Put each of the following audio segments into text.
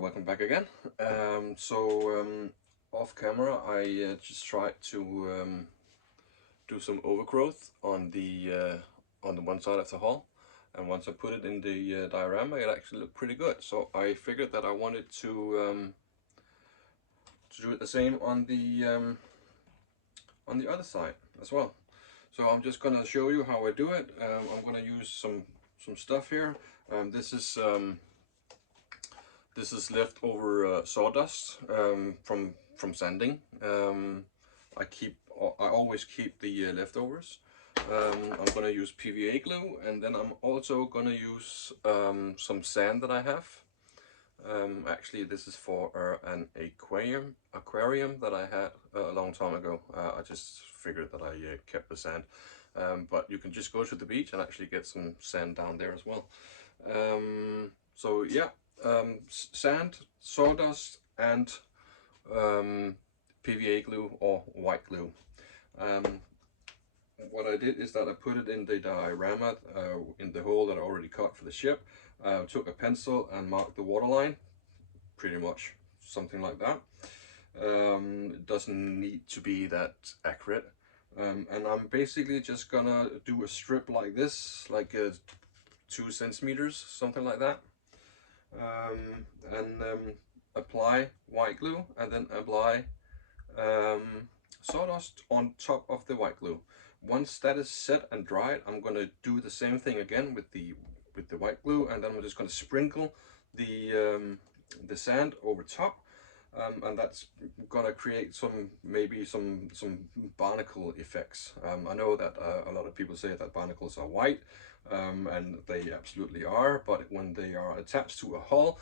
Welcome back again. Off camera, I just tried to do some overgrowth on the one side of the hall, and once I put it in the diorama, it actually looked pretty good. So I figured that I wanted to do it the same on the other side as well. So I'm just gonna show you how I do it. I'm gonna use some stuff here. This is leftover sawdust from sanding. I always keep the leftovers. I'm gonna use PVA glue, and then I'm also gonna use some sand that I have. Actually, this is for an aquarium that I had a long time ago. I just figured that I kept the sand, but you can just go to the beach and actually get some sand down there as well. So yeah, sand, sawdust, and PVA glue or white glue. What I did is that I put it in the diorama in the hole that I already cut for the ship. Took a pencil and marked the waterline, pretty much something like that. It doesn't need to be that accurate. And I'm basically just gonna do a strip like this, like 2 centimeters, something like that. Apply white glue, and then apply sawdust on top of the white glue. Once that is set and dried, I'm going to do the same thing again with the white glue, and then I'm just going to sprinkle the sand over top, and that's going to create maybe some barnacle effects. I know that a lot of people say that barnacles are white, and they absolutely are, but when they are attached to a hull,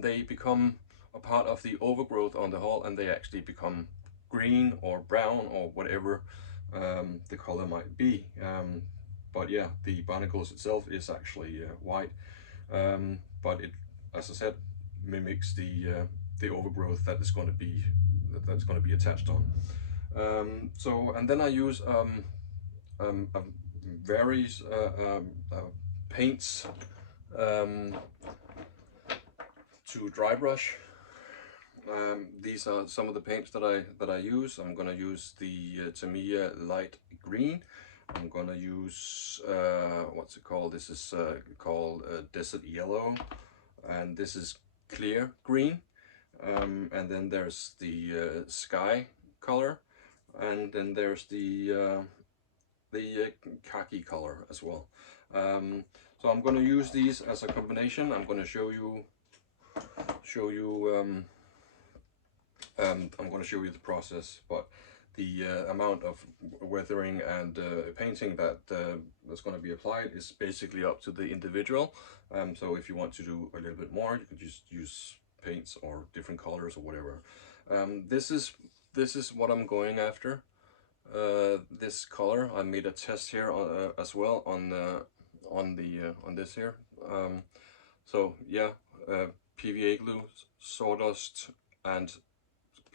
they become a part of the overgrowth on the hull, and they actually become green or brown or whatever the color might be. But yeah, the barnacles itself is actually white, but it, as I said, mimics the overgrowth that's going to be attached on. And then I use various paints to dry brush. These are some of the paints that I use. I'm gonna use the Tamiya light green. I'm gonna use what's it called? This is called desert yellow, and this is clear green. And then there's the sky color, and then there's the khaki color as well. So I'm gonna use these as a combination. I'm gonna show you. I'm going to show you the process, but the amount of weathering and painting that's going to be applied is basically up to the individual. So if you want to do a little bit more, you can just use paints or different colors or whatever. This is what I'm going after. This color, I made a test here as well on this here. So yeah, PVA glue, sawdust, and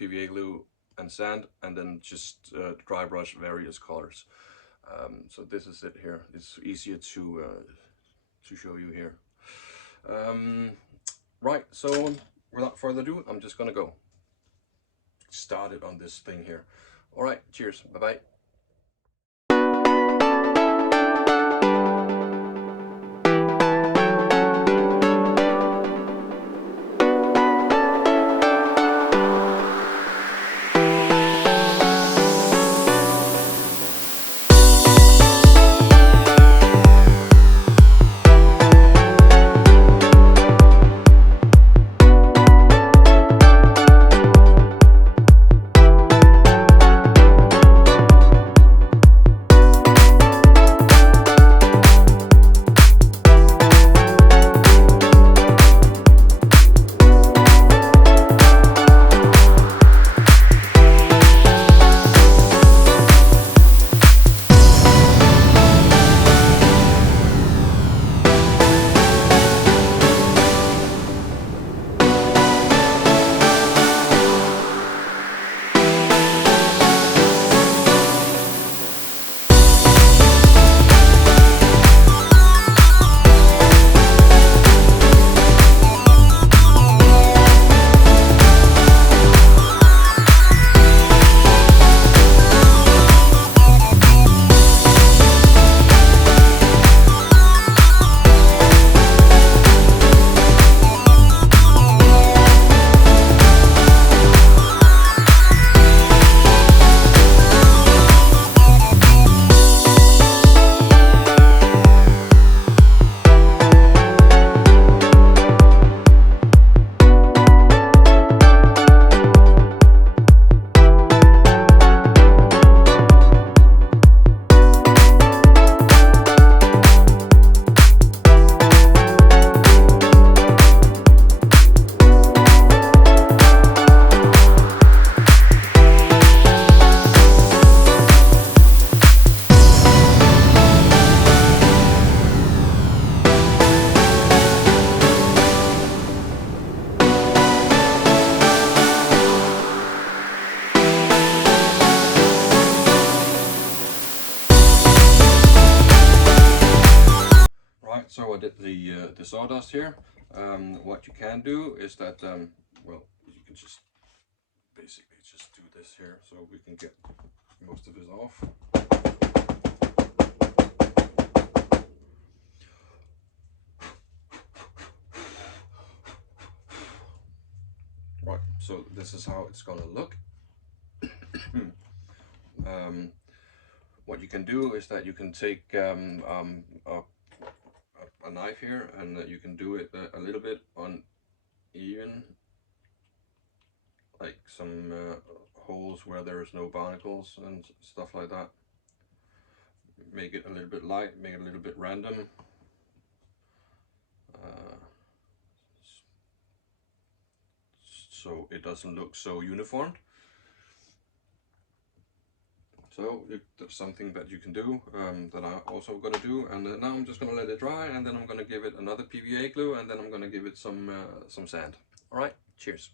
PVA glue and sand, and then just dry brush various colors. So this is it here. It's easier to show you here. Right, so without further ado, I'm just gonna go started on this thing here. All right, cheers, bye bye. So I did the sawdust here. What you can do is that, well, you can just basically just do this here so we can get most of it off. Right, so this is how it's gonna look. What you can do is that you can take a knife here, and you can do it a little bit uneven, like some holes where there is no barnacles and stuff like that. Make it a little bit light, make it a little bit random. So it doesn't look so uniformed. So that's something that you can do, that I'm also going to do. And now I'm just going to let it dry, and then I'm going to give it another PVA glue, and then I'm going to give it some sand. All right, cheers.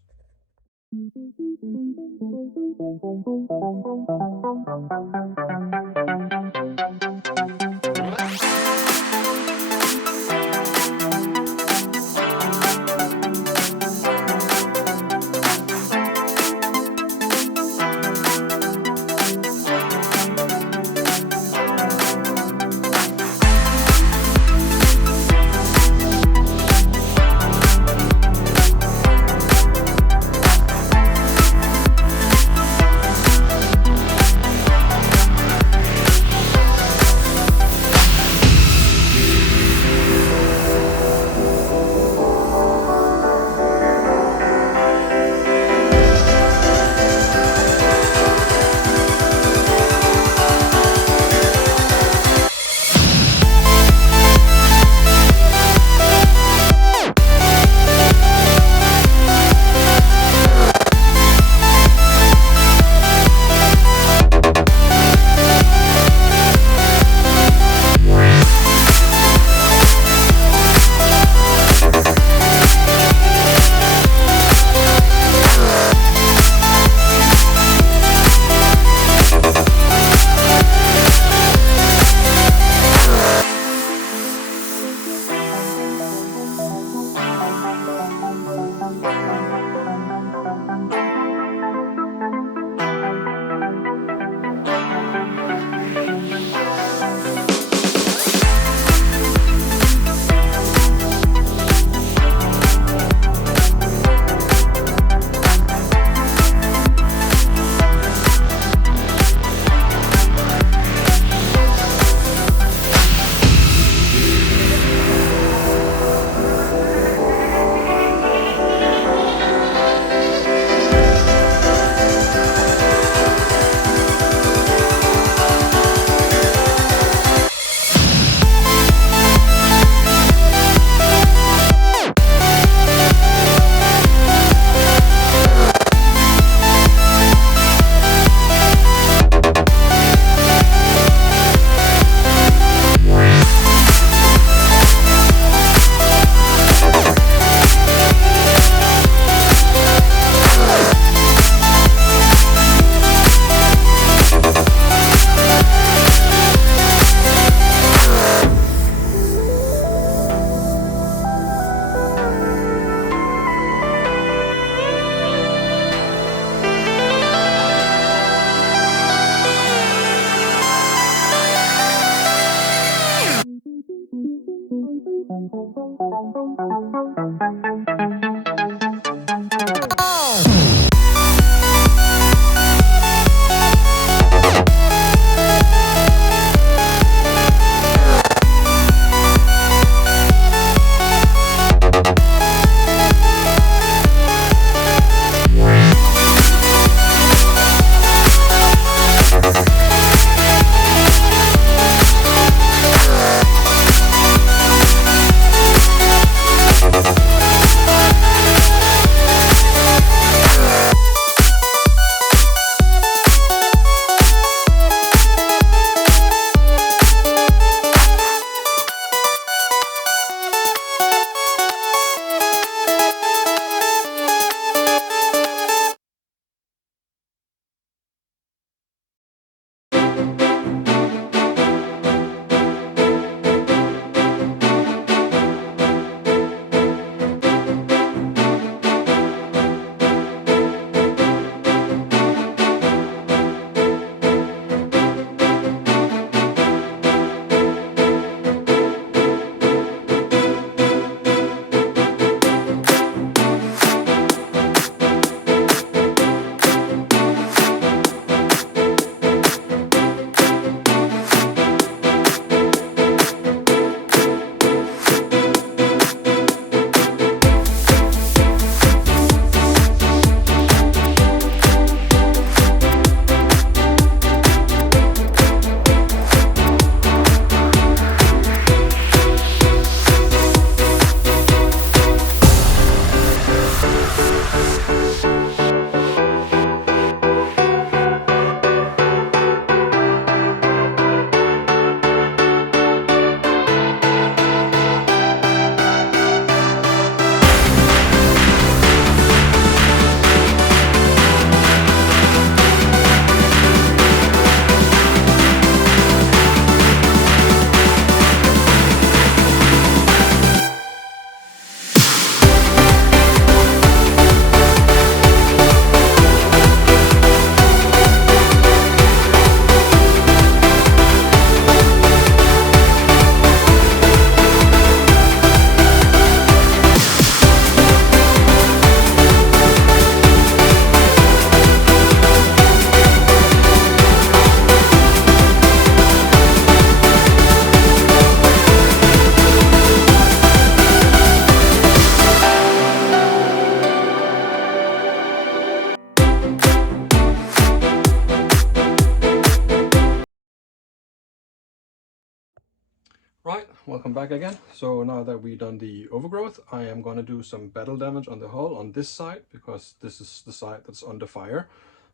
welcome back again. So now that we've done the overgrowth, I am going to do some battle damage on the hull on this side, because this is the side that's under fire.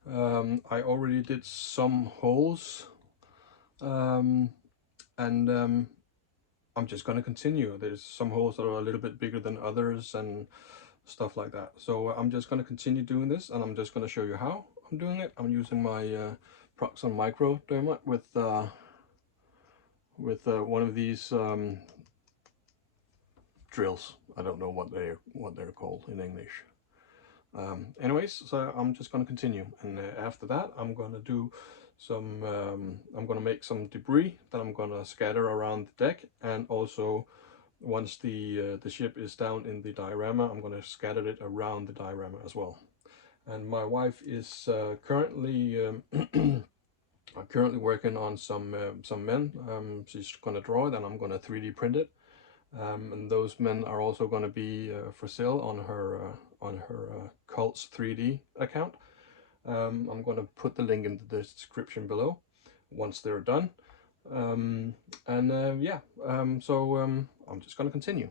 I already did some holes, and I'm just going to continue. There's some holes that are a little bit bigger than others and stuff like that. So I'm just going to continue doing this, and I'm just going to show you how I'm doing it. I'm using my Proxon Micro diorama with one of these drills. I don't know what they're called in English. Anyways, so I'm just going to continue, and after that I'm going to do some I'm going to make some debris that I'm going to scatter around the deck, and also once the ship is down in the diorama, I'm going to scatter it around the diorama as well. And my wife is currently working on some men. She's going to draw it, and I'm going to 3D print it. And those men are also going to be for sale on her Cults 3D account. I'm going to put the link in the description below once they're done. So I'm just going to continue.